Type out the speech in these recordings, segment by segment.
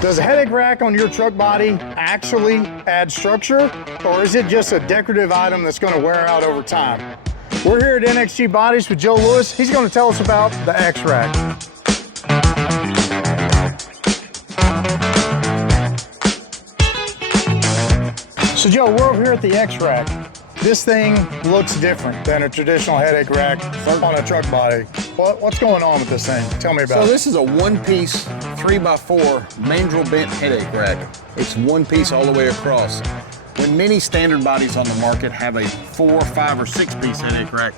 Does a headache rack on your truck body actually add structure, or is it just a decorative item that's going to wear out over time? We're here at NXG Bodies with Joe Lewis. He's going to tell us about the XRack. So Joe, we're over here at the XRack. This thing looks different than a traditional headache rack on a truck body. What's going on with this thing? Tell me about it. So this is a one-piece 3x4 mandrel bent headache rack. It's one piece all the way across. When many standard bodies on the market have a 4, 5, or 6-piece headache rack,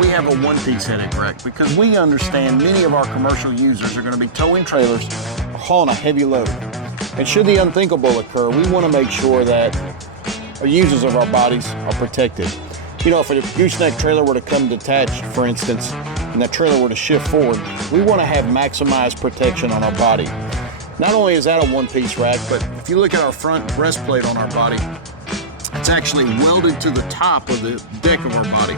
we have a one-piece headache rack because we understand many of our commercial users are going to be towing trailers or hauling a heavy load. And should the unthinkable occur, we want to make sure that our users of our bodies are protected. You know, if a gooseneck trailer were to come detached, for instance, and that trailer were to shift forward, we want to have maximized protection on our body. Not only is that a one-piece rack, but if you look at our front breastplate on our body, it's actually welded to the top of the deck of our body.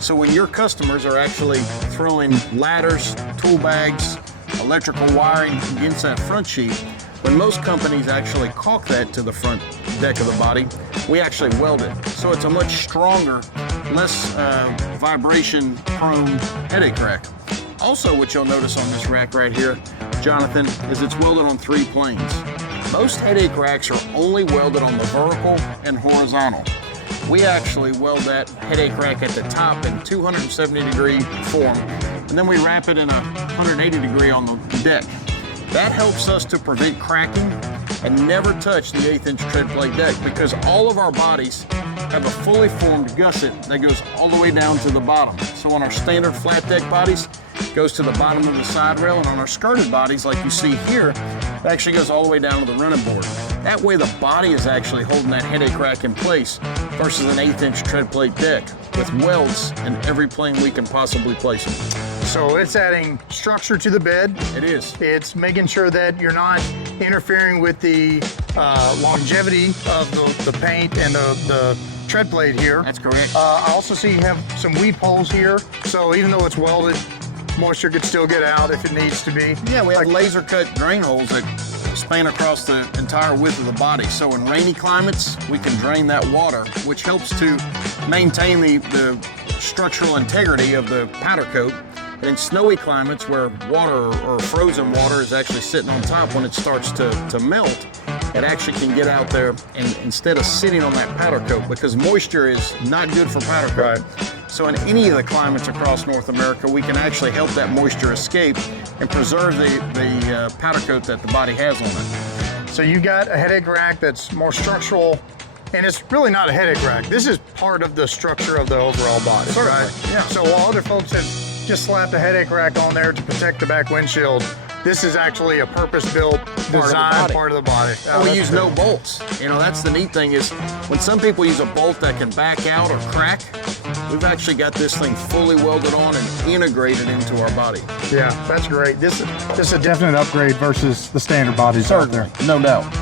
So when your customers are actually throwing ladders, tool bags, electrical wiring against that front sheet, when most companies actually caulk that to the front deck of the body, we actually weld it. So it's a much stronger, less vibration prone headache rack. Also, what you'll notice on this rack right here, Jonathan, is it's welded on 3 planes. Most headache racks are only welded on the vertical and horizontal. We actually weld that headache rack at the top in 270-degree form, and then we wrap it in a 180-degree on the deck. That helps us to prevent cracking and never touch the 1/8-inch tread plate deck because all of our bodies have a fully formed gusset that goes all the way down to the bottom. So on our standard flat deck bodies, it goes to the bottom of the side rail, and on our skirted bodies, like you see here, it actually goes all the way down to the running board. That way the body is actually holding that headache rack in place versus an 1/8-inch tread plate deck with welds in every plane we can possibly place them. So it's adding structure to the bed. It is. It's making sure that you're not interfering with the longevity of the paint and the tread plate here. That's correct. I also see you have some weep holes here. So even though it's welded, moisture could still get out if it needs to be. Yeah, we have laser cut drain holes that span across the entire width of the body. So in rainy climates, we can drain that water, which helps to maintain the structural integrity of the powder coat. And in snowy climates where water or frozen water is actually sitting on top, when it starts to melt, it actually can get out there and instead of sitting on that powder coat, because moisture is not good for powder coat. Right. So in any of the climates across North America, we can actually help that moisture escape and preserve the powder coat that the body has on it. So you got a headache rack that's more structural, and it's really not a headache rack. This is part of the structure of the overall body, right? Yeah. So while other folks have just slapped a headache rack on there to protect the back windshield, this is actually a purpose-built design part of the body. We use no bolts. You know, that's the neat thing is when some people use a bolt that can back out or crack, we've actually got this thing fully welded on and integrated into our body. Yeah, that's great. This is a definite upgrade versus the standard bodies out there. No doubt.